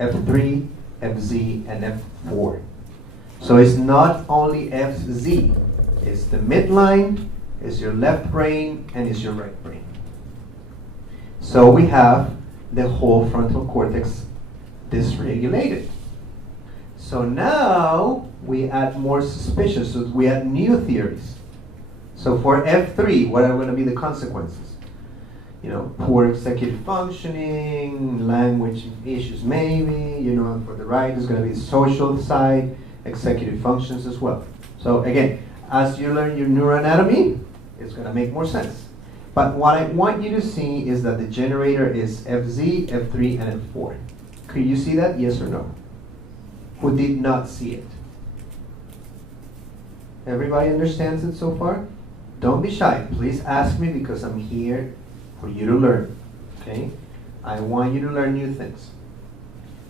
F3, FZ, and F4. So it's not only FZ, it's the midline, it's your left brain, and it's your right brain. So we have the whole frontal cortex dysregulated. So now we add more suspicions, so we add new theories. So for F3, what are going to be the consequences? You know, poor executive functioning, language issues maybe, you know, and for the right is going to be the social side, executive functions as well. So again, as you learn your neuroanatomy, it's going to make more sense. But what I want you to see is that the generator is FZ, F3, and F4. Could you see that? Yes or no? Who did not see it? Everybody understands it so far? Don't be shy. Please ask me because I'm here for you to learn. Okay? I want you to learn new things.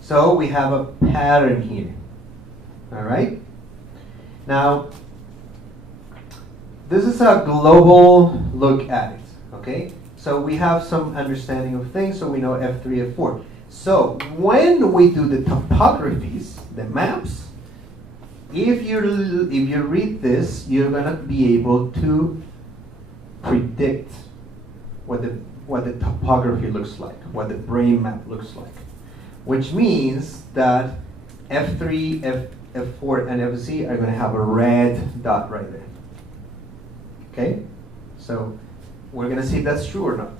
So we have a pattern here. All right? Now, this is a global look at it. Okay? So we have some understanding of things, so we know F3, F4. So when we do the topographies, the maps, if you read this, you're gonna be able to predict what the topography looks like, what the brain map looks like, which means that F3, F4, and FZ are gonna have a red dot right there. Okay, so we're gonna see if that's true or not,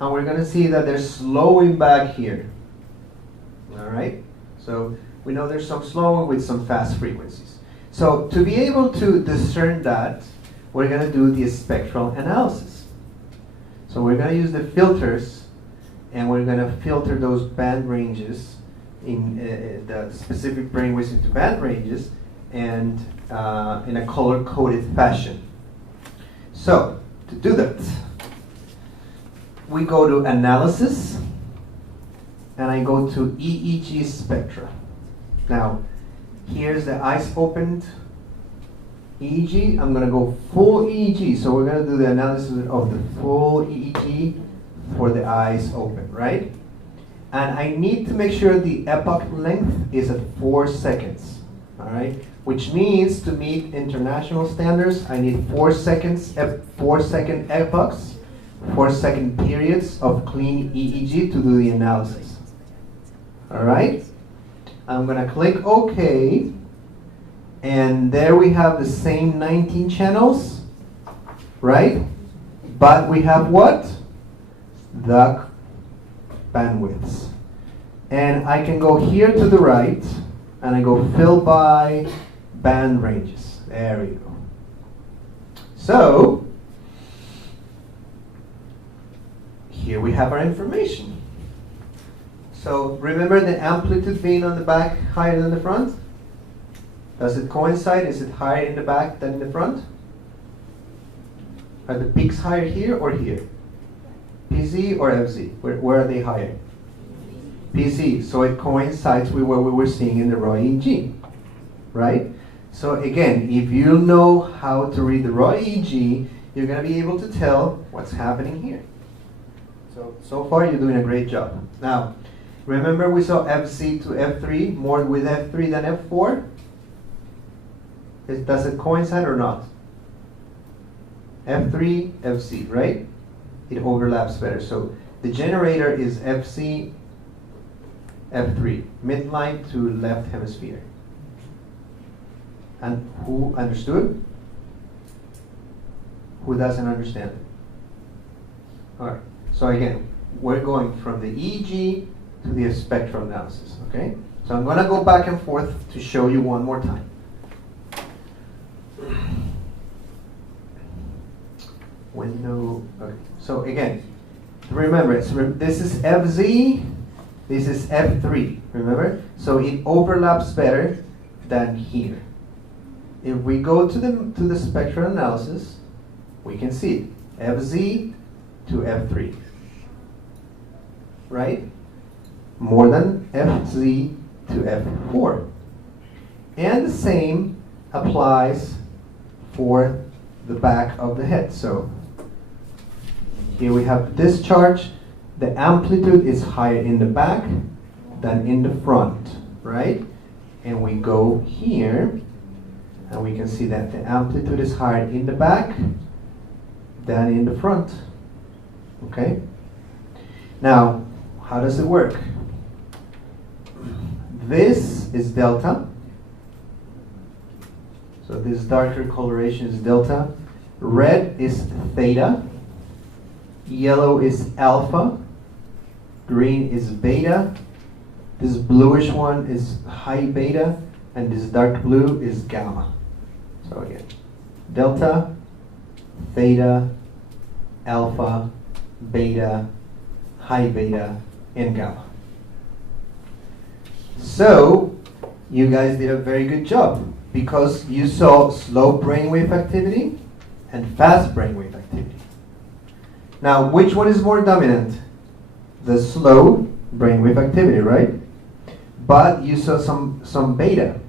and we're gonna see that they're slowing back here. All right, so we know there's some slowing with some fast frequencies. So to be able to discern that, we're going to do the spectral analysis. So we're going to use the filters, and we're going to filter those band ranges in the specific brainwaves into band ranges, and in a color-coded fashion. So to do that, we go to analysis, and I go to EEG spectra. Now, here's the eyes opened EEG. I'm going to go full EEG. So we're going to do the analysis of the full EEG for the eyes open, right? And I need to make sure the epoch length is at 4 seconds, all right? Which means to meet international standards, I need 4 seconds, 4-second epochs, 4-second periods of clean EEG to do the analysis. All right, I'm gonna click OK, and there we have the same 19 channels, right? But we have what? The bandwidths. And I can go here to the right, and I go fill by band ranges. There we go. So, here we have our information. So remember the amplitude being on the back higher than the front? Does it coincide? Is it higher in the back than in the front? Are the peaks higher here or here? PZ or FZ? Where are they higher? PZ. So it coincides with what we were seeing in the raw EEG, right? So again, if you know how to read the raw EEG, you're going to be able to tell what's happening here. So far you're doing a great job. Now, remember we saw FZ to F3, more with F3 than F4? Does it coincide or not? F3, FC, right? It overlaps better. So the generator is FC, F3, midline to left hemisphere. And who understood? Who doesn't understand? All right. So again, we're going from the EEG to the spectral analysis, okay? So I'm gonna go back and forth to show you one more time. Window, okay. So again, remember, this is FZ, this is F3, remember? So it overlaps better than here. If we go to the spectral analysis, we can see it. FZ to F3, right? More than FZ to F4. And the same applies for the back of the head. So here we have discharge. The amplitude is higher in the back, than in the front, right? And we go here, and we can see that the amplitude is higher in the back than in the front, okay? Now, how does it work? This is delta. So this darker coloration is delta. Red is theta. Yellow is alpha. Green is beta. This bluish one is high beta. And this dark blue is gamma. So again, delta, theta, alpha, beta, high beta, and gamma. So you guys did a very good job because you saw slow brainwave activity and fast brainwave activity. Now, which one is more dominant? The slow brainwave activity, right? But you saw some beta.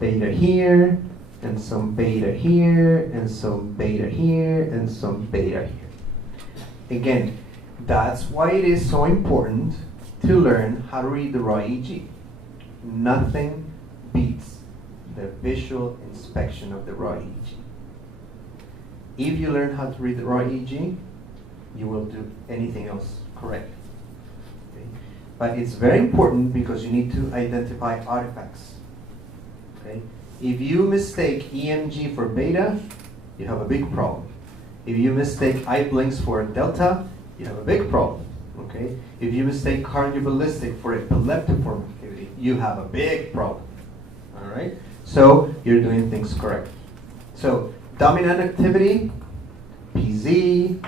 Beta here, and some beta here, and some beta here, and some beta here. Again, that's why it is so important to learn how to read the raw EEG. Nothing beats the visual inspection of the raw EEG. If you learn how to read the raw EEG, you will do anything else correctly. Okay? But it's very important because you need to identify artifacts. Okay? If you mistake EMG for beta, you have a big problem. If you mistake eye blinks for delta, you have a big problem. Okay? If you mistake cardioballistic for epileptiform activity, you have a big problem. All right? So you're doing things correct. So dominant activity, PZ,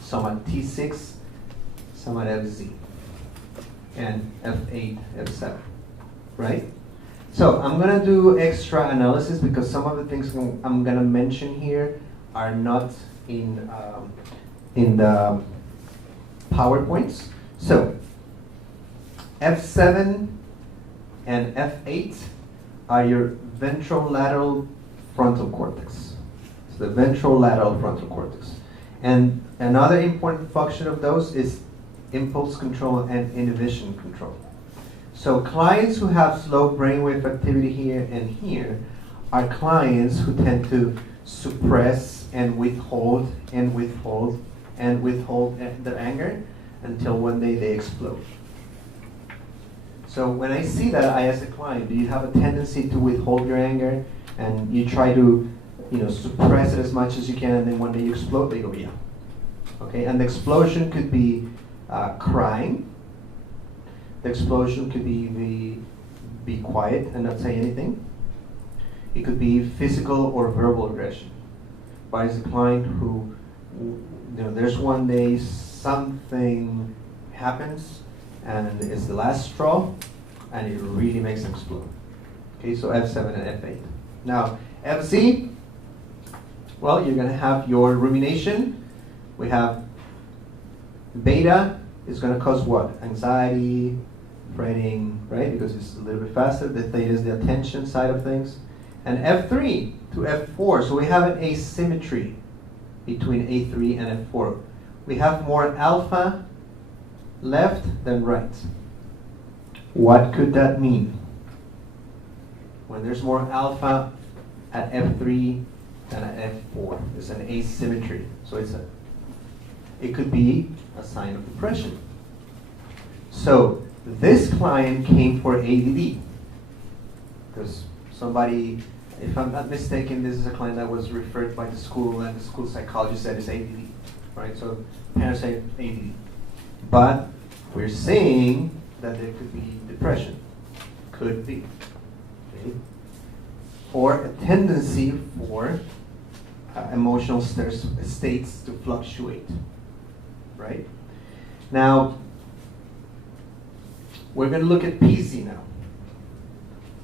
some at T6, some at FZ, and F8, F7, right? So I'm gonna do extra analysis because some of the things I'm gonna mention here are not in the PowerPoints. So F7 and F8 are your ventrolateral frontal cortex. So the ventrolateral frontal cortex. And another important function of those is impulse control and inhibition control. So clients who have slow brainwave activity here and here are clients who tend to suppress and withhold and withhold and withhold their anger until one day they explode. So when I see that, I ask the client, do you have a tendency to withhold your anger and you try to, suppress it as much as you can, and then one day you explode? They go, yeah. Okay, and the explosion could be crying. The explosion could be quiet and not say anything. It could be physical or verbal aggression. But it's a client who, there's one day something happens and it's the last straw and it really makes them explode. Okay, so F7 and F8. Now, FZ, well, you're going to have your rumination. We have beta is going to cause what? Anxiety, fretting, right? Because it's a little bit faster. The theta is the attention side of things. And F3 to F4. So we have an asymmetry between A3 and F4. We have more alpha left than right. What could that mean? When there's more alpha at F3 than at F4, there's an asymmetry. So it could be a sign of depression. So this client came for ADD because somebody, if I'm not mistaken, this is a client that was referred by the school, and the school psychologist said it's ADD, right? So parents say ADD, but we're saying that there could be depression, could be, okay? Or a tendency for emotional states to fluctuate, right? Now, we're going to look at PZ now.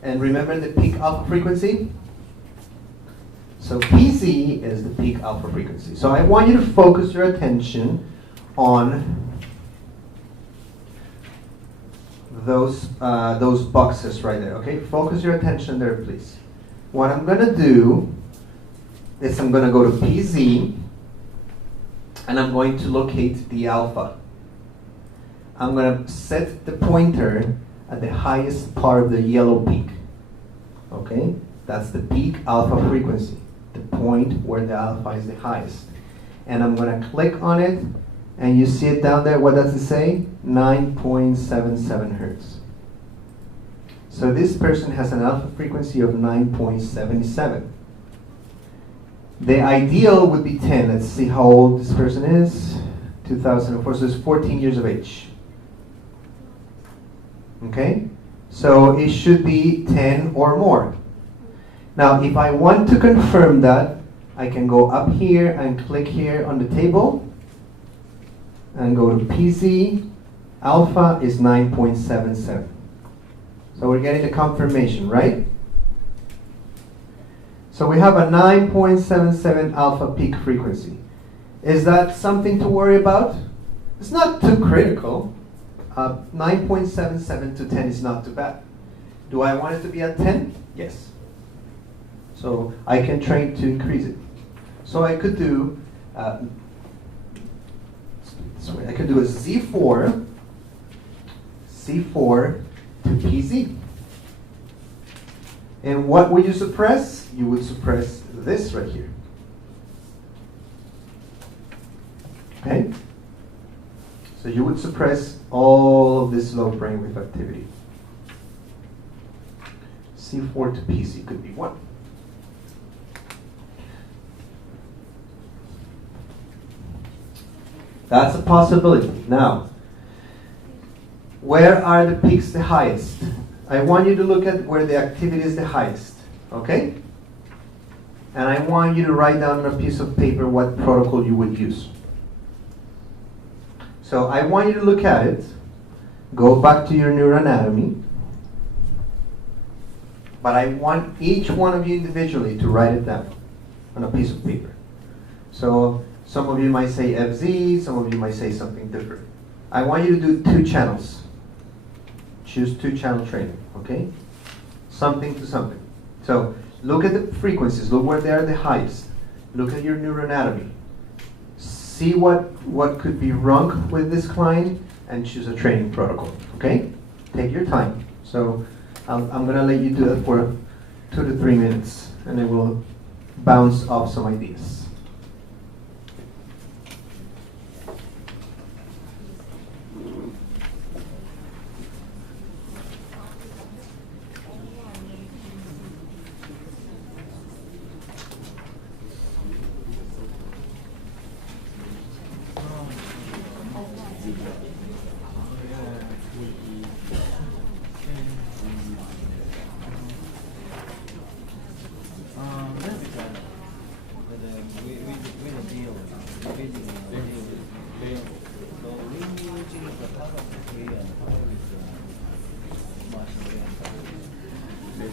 And remember the peak alpha frequency? So PZ is the peak alpha frequency. So I want you to focus your attention on those boxes right there, okay? Focus your attention there, please. What I'm going to do is I'm going to go to PZ, and I'm going to locate the alpha. I'm going to set the pointer at the highest part of the yellow peak. Okay? That's the peak alpha frequency, the point where the alpha is the highest. And I'm going to click on it, and you see it down there. What does it say? 9.77 hertz. So this person has an alpha frequency of 9.77. The ideal would be 10. Let's see how old this person is. 2004, so it's 14 years of age. Okay? So it should be 10 or more. Now, if I want to confirm that, I can go up here and click here on the table and go to PZ. Alpha is 9.77. So we're getting the confirmation, right? So we have a 9.77 alpha peak frequency. Is that something to worry about? It's not too critical. 9.77 to 10 is not too bad. Do I want it to be at 10? Yes. So I can train to increase it. So I could do I could do a Z4 to PZ. And what would you suppress? You would suppress this right here. Okay? So you would suppress all of this low brainwave activity. C4 to PC could be 1. That's a possibility. Now, where are the peaks the highest? I want you to look at where the activity is the highest, okay? And I want you to write down on a piece of paper what protocol you would use. So I want you to look at it, go back to your neuroanatomy, but I want each one of you individually to write it down on a piece of paper. So some of you might say FZ, some of you might say something different. I want you to do 2 channels. Choose 2-channel training, okay? Something to something. So look at the frequencies, look where they are the highest. Look at your neuroanatomy. See what could be wrong with this client and choose a training protocol, okay? Take your time. So I'm gonna let you do it for 2 to 3 minutes and then we'll bounce off some ideas.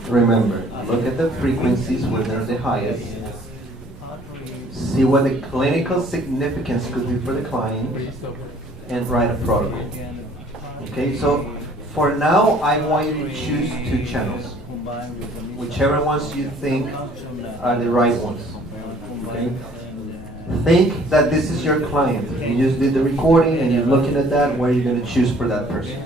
Remember, look at the frequencies where they're the highest. See what the clinical significance could be for the client and write a protocol. Okay, so for now, I want you to choose 2 channels. Whichever ones you think are the right ones. Okay? Think that this is your client. You just did the recording and you're looking at that, where you're going to choose for that person.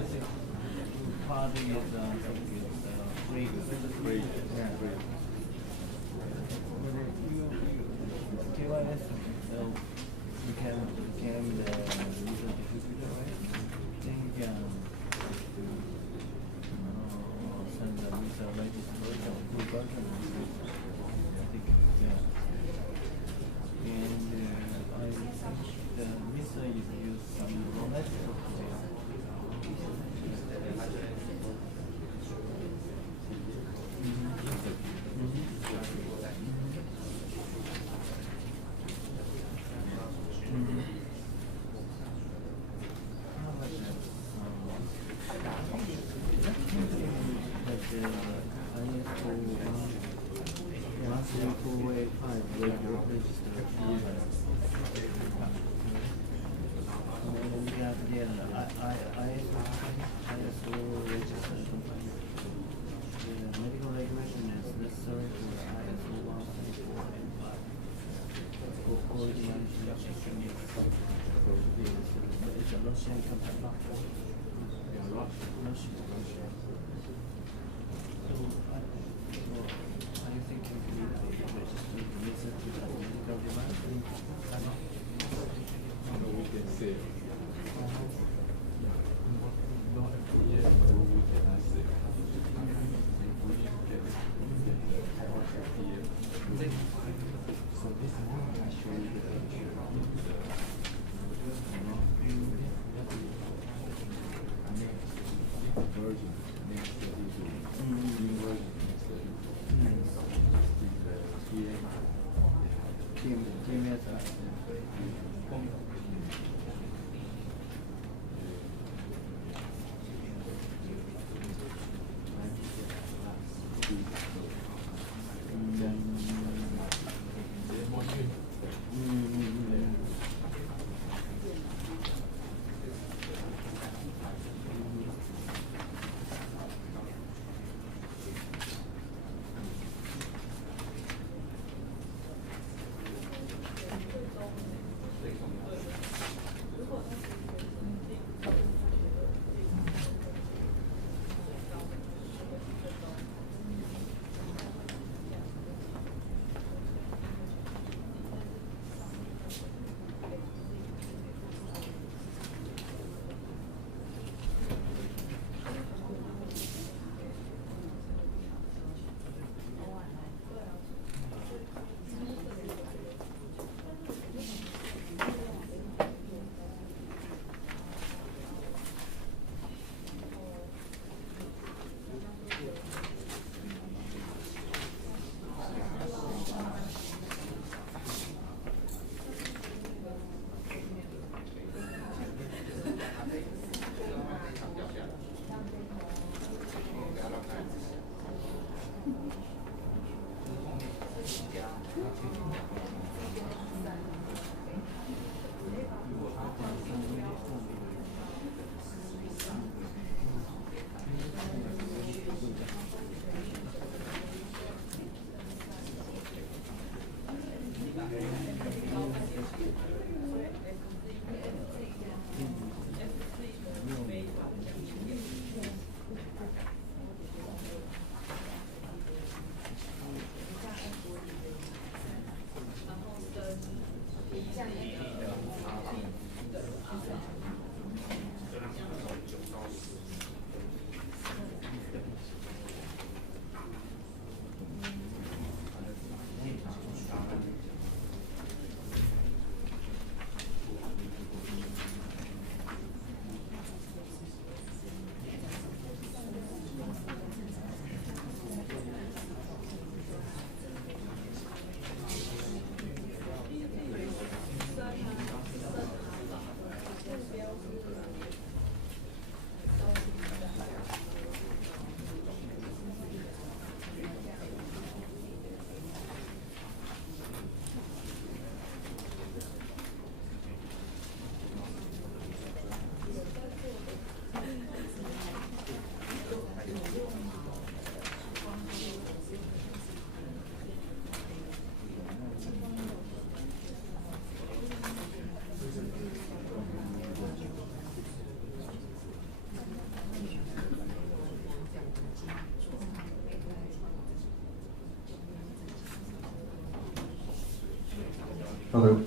It's a Russian company.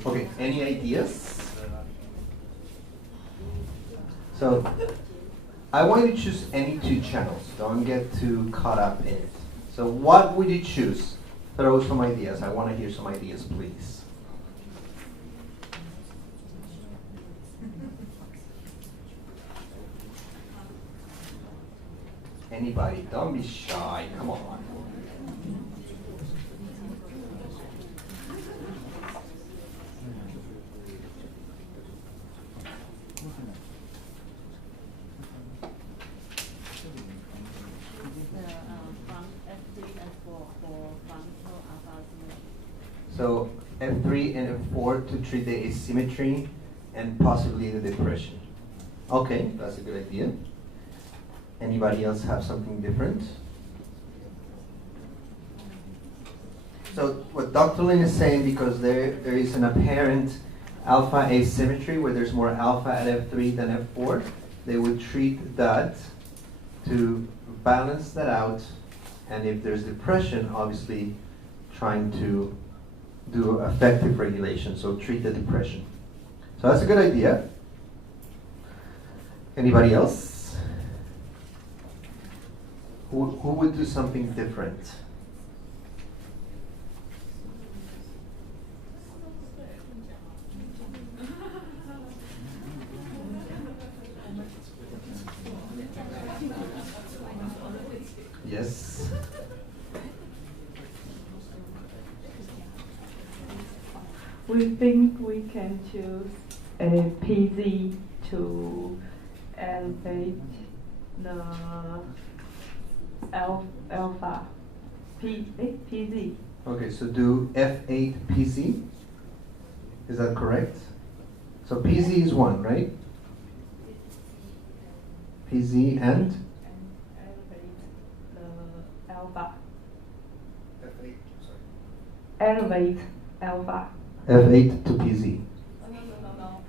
Okay, any ideas? So, I want you to choose any two channels. Don't get too caught up in it. So what would you choose? Throw some ideas. I want to hear some ideas, please. Anybody? Don't be shy. Come on. So F3 and F4 to treat the asymmetry and possibly the depression. Okay, that's a good idea. Anybody else have something different? So what Dr. Lin is saying, because there is an apparent alpha asymmetry where there's more alpha at F3 than F4, they would treat that to balance that out, and if there's depression, obviously trying to do effective regulation, so treat the depression. So that's a good idea. Anybody else? Who would do something different? Yes. We think we can choose a PZ to elevate the alpha. PZ. Okay, so do F8 PZ. Is that correct? So PZ is 1, right? PZ and? Elevate the alpha. F8, sorry. Elevate alpha. F8 to PZ. No.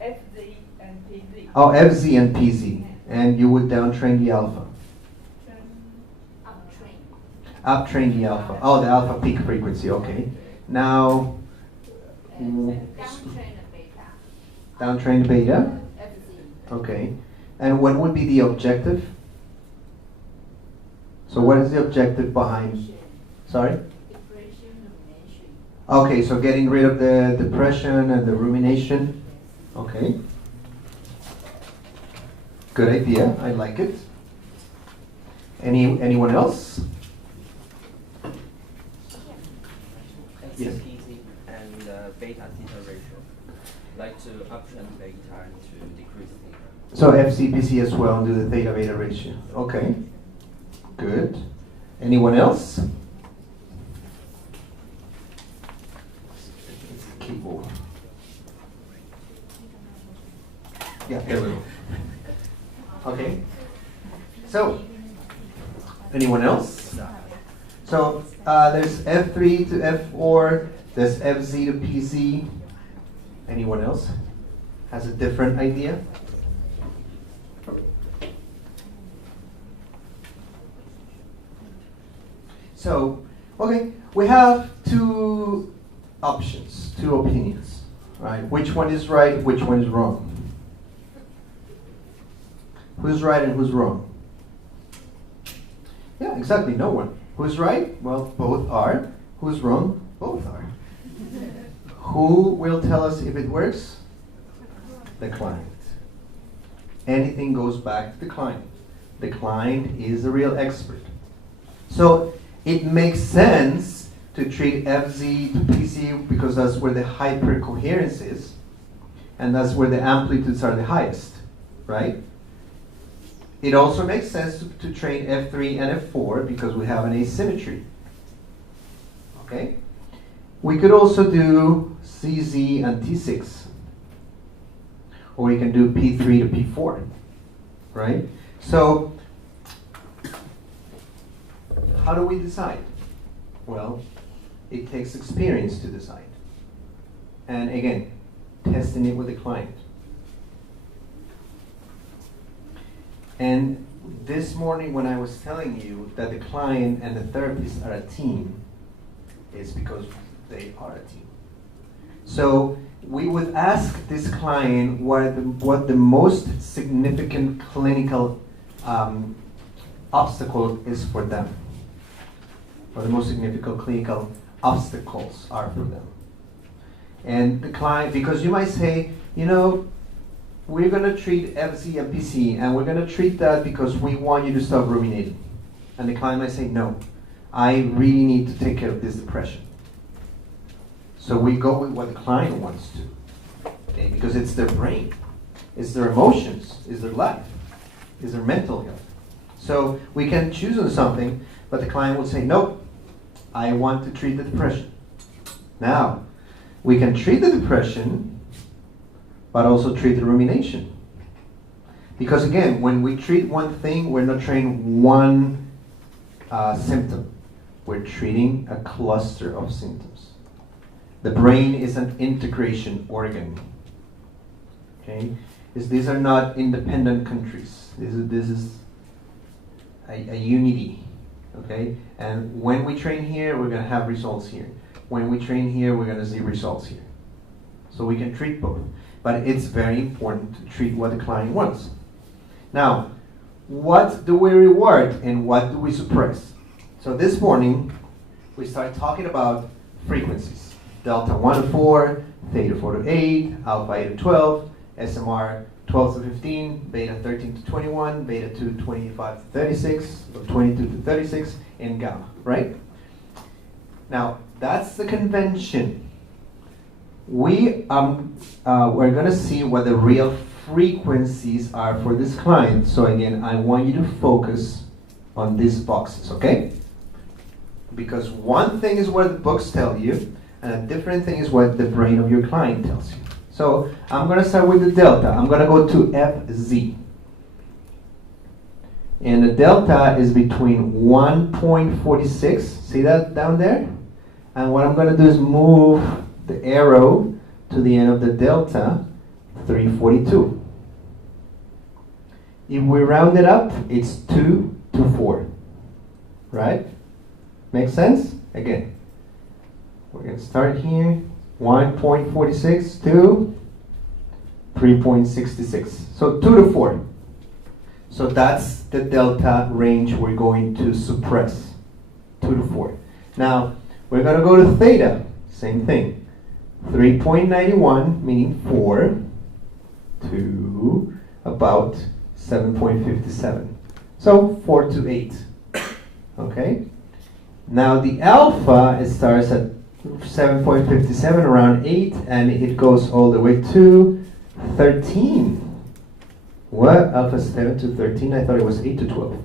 FZ and PZ. Oh, FZ and PZ. And you would downtrain the alpha. Uptrain the alpha. Oh, the alpha peak frequency, okay. Now, downtrain the beta. Okay. And what would be the objective? So what is the objective behind? Sorry? Okay, so getting rid of the depression and the rumination. Okay. Good idea. I like it. Anyone else? Yes. FCPC and beta theta ratio, like to uptrend beta and to decrease theta. So FCPC as well, and do the theta beta ratio. Okay. Good. Anyone else? Keyboard. Yeah, there we go. Okay. So, anyone else? So there's F3 to F4, there's FZ to PZ. Anyone else has a different idea? So, okay, we have two options, two opinions, right? Which one is right, which one is wrong? Who's right and who's wrong? Yeah, exactly, no one. Who's right? Well, both are. Who's wrong? Both are. Who will tell us if it works? The client. Anything goes back to the client. The client is the real expert. So it makes sense to treat FZ to PC because that's where the hypercoherence is, and that's where the amplitudes are the highest, right? It also makes sense to train F3 and F4 because we have an asymmetry. Okay? We could also do CZ and T6. Or we can do P3 to P4. Right? So, how do we decide? Well, it takes experience to decide. And again, testing it with the client. And this morning when I was telling you that the client and the therapist are a team, it's because they are a team. So we would ask this client what the most significant clinical obstacle is for them, or the most significant clinical obstacles are for them. And the client, because you might say, you know, we're going to treat FZ and PC, and we're going to treat that because we want you to stop ruminating. And the client might say, no, I really need to take care of this depression. So we go with what the client wants to, okay? Because it's their brain, it's their emotions, it's their life, it's their mental health. So we can choose on something, but the client will say, nope, I want to treat the depression. Now, we can treat the depression, but also treat the rumination. Because again, when we treat one thing, we're not treating one symptom. We're treating a cluster of symptoms. The brain is an integration organ. Okay? is these are not independent countries. This is a unity, okay? And when we train here, we're gonna have results here. When we train here, we're gonna see results here. So we can treat both. But it's very important to treat what the client wants. Now, what do we reward and what do we suppress? So this morning, we start talking about frequencies. Delta 1 to 4, theta 4 to 8, alpha 8 to 12, SMR 12 to 15, beta 13 to 21, beta 2 25 to 36, or 22 to 36, and gamma, right? Now, that's the convention. We're going to see what the real frequencies are for this client. So again, I want you to focus on these boxes, okay? Because one thing is what the books tell you, and a different thing is what the brain of your client tells you. So I'm going to start with the delta. I'm going to go to FZ. And the delta is between 1.46, see that down there? And what I'm going to do is move the arrow to the end of the delta, 342. If we round it up, it's 2 to 4, right? Make sense? Again, we're going to start here, 1.46 to 3.66. So 2 to 4. So that's the delta range we're going to suppress, 2 to 4. Now, we're going to go to theta, same thing. 3.91, meaning 4, to about 7.57. So 4 to 8. Okay? Now the alpha, it starts at 7.57, around 8, and it goes all the way to 13. What? Alpha 7 to 13? I thought it was 8 to 12.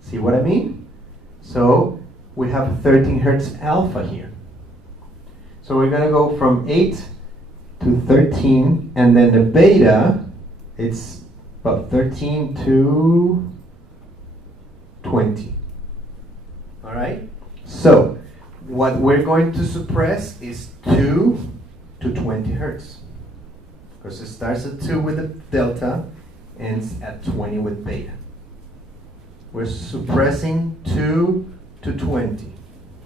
See what I mean? So we have 13 hertz alpha here. So we're going to go from 8 to 13, and then the beta, it's about 13 to 20. All right? So what we're going to suppress is 2 to 20 hertz. Because it starts at 2 with the delta, ends at 20 with beta. We're suppressing 2 to 20.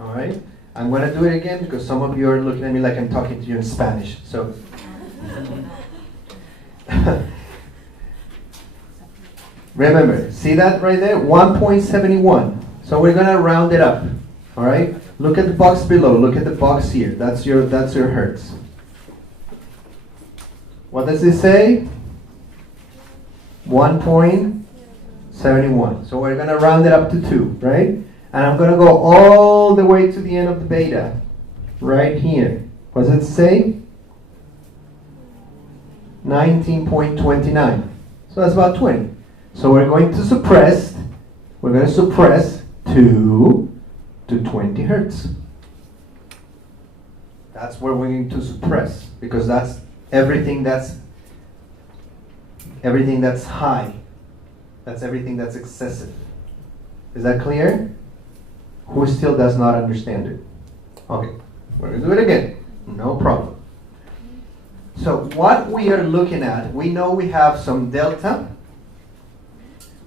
All right? I'm going to do it again because some of you are looking at me like I'm talking to you in Spanish. So, remember, see that right there? 1.71. So we're going to round it up. All right? Look at the box below. Look at the box here. That's your hertz. What does it say? 1.71. So we're going to round it up to 2, right? And I'm going to go all the way to the end of the beta, right here. What does it say? 19.29. So that's about 20. So we're going to suppress 2 to 20 hertz. That's where we're going to suppress, because that's everything that's high. That's everything that's excessive. Is that clear? Who still does not understand it? Okay, we're going to do it again. No problem. So what we are looking at, we know we have some delta,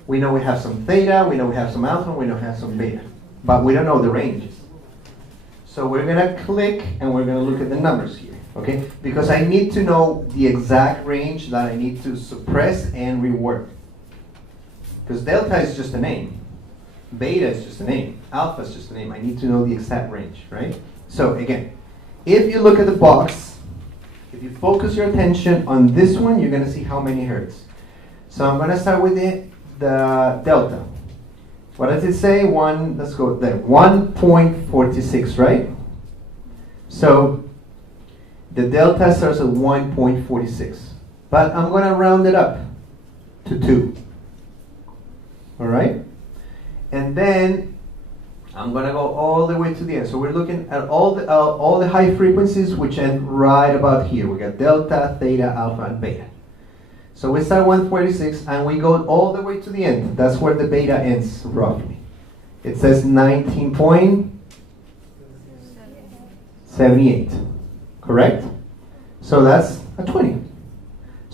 we know we have some theta, we know we have some alpha, we know we have some beta, but we don't know the ranges. So we're going to click and we're going to look at the numbers here, okay? Because I need to know the exact range that I need to suppress and reward. Because delta is just a name. Beta is just a name. Alpha is just a name. I need to know the exact range, right? So again, if you look at the box, if you focus your attention on this one, you're going to see how many hertz. So I'm going to start with the delta. What does it say? Let's go there. 1.46, right? So the delta starts at 1.46. But I'm going to round it up to 2. All right? And then I'm going to go all the way to the end. So we're looking at all the high frequencies which end right about here. We got delta, theta, alpha, and beta. So we start 146 and we go all the way to the end. That's where the beta ends roughly. It says 19.78. Correct? So that's a 20.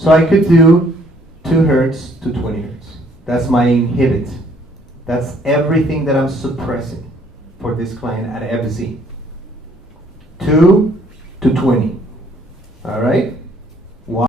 So I could do 2 hertz to 20 hertz. That's my inhibit. That's everything that I'm suppressing for this client at FZ. 2 to 20. All right?